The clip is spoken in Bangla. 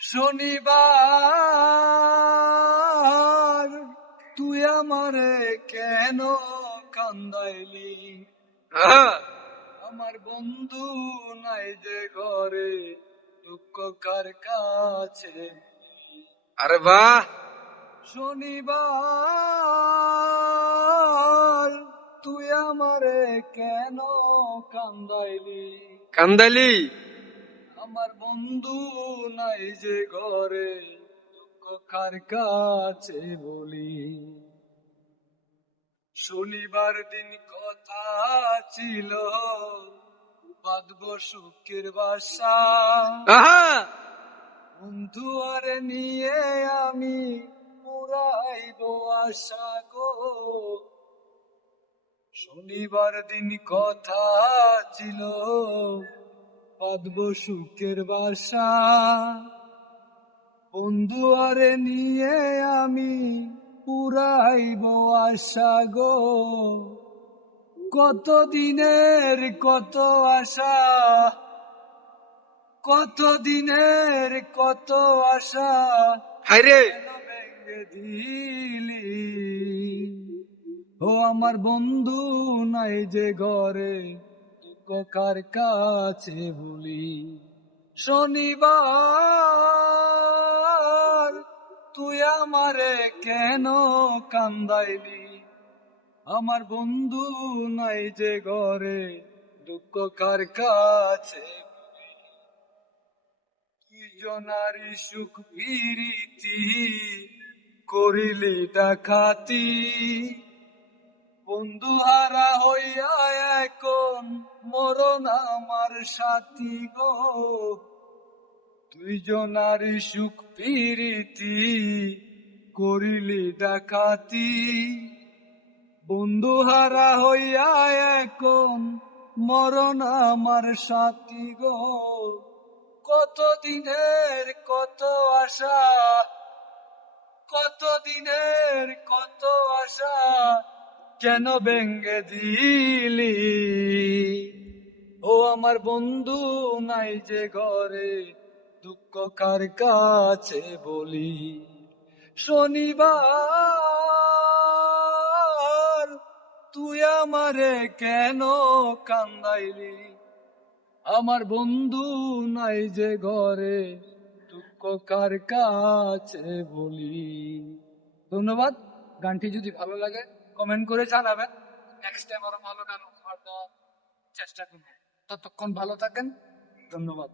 শনিবার তুই আমারে কেন কান্দাইলি? আমার বন্ধু নাই যে ঘরে, দুঃখ কার কাছে? আরে বাহ, শনিবার তুই আমারে কেন কান্দাইলি? কান্দালি। আমার বন্ধু নাই যে ঘরে, দুঃখ কার কাছে বলি? শনিবার দিন কথা ছিল বাঁধব সুখের বাসা, বন্ধু আরে নিয়ে আমি পুরাইব আশা গো। শনিবার দিন কথা ছিল বাঁধব সুখের বাসা, বন্ধু আরে নিয়ে আমি পুরাইব আশা গো। কত দিনের কত আশা, কত দিনের কত আশা, হায়রে কেন ভেঙে দিলি? ও আমার বন্ধু নাই যে ঘরে, দুঃখ কার কাছে বলি? শনিবার তুই আমারে কেন কান্দাইলি? আমার বন্ধু নাই যে ঘরে, দুঃখ কার কাছে বলি? তুই জনারি সুখ প্রীতি করিলি ডাকাতি, বন্ধু হারা হইয়া এখন মরণ আমার সাথী গো। তুই জনারি সুখ প্রীতি করিলি ডাকাতি, বন্ধু হারা হইয়া এখন মরণ আমার সাথী গো। কত দিনের কত আশা, কত দিনের কত আশা, কেন ভেঙে দিলি? ও আমার বন্ধু নাই যে ঘরে, দুঃখ কার কাছে বলি? শনিবার তুই আমারে কেন কান্দাইলি? আমার বন্ধু নাই যে ঘরে, দুঃখ কার কাছে বলি? ধন্যবাদ। গানটি যদি ভালো লাগে কমেন্ট করে জানাবেন। নেক্সট টাইম আরো ভালো গান দেওয়ার চেষ্টা করব। ততক্ষণ ভালো থাকেন। ধন্যবাদ।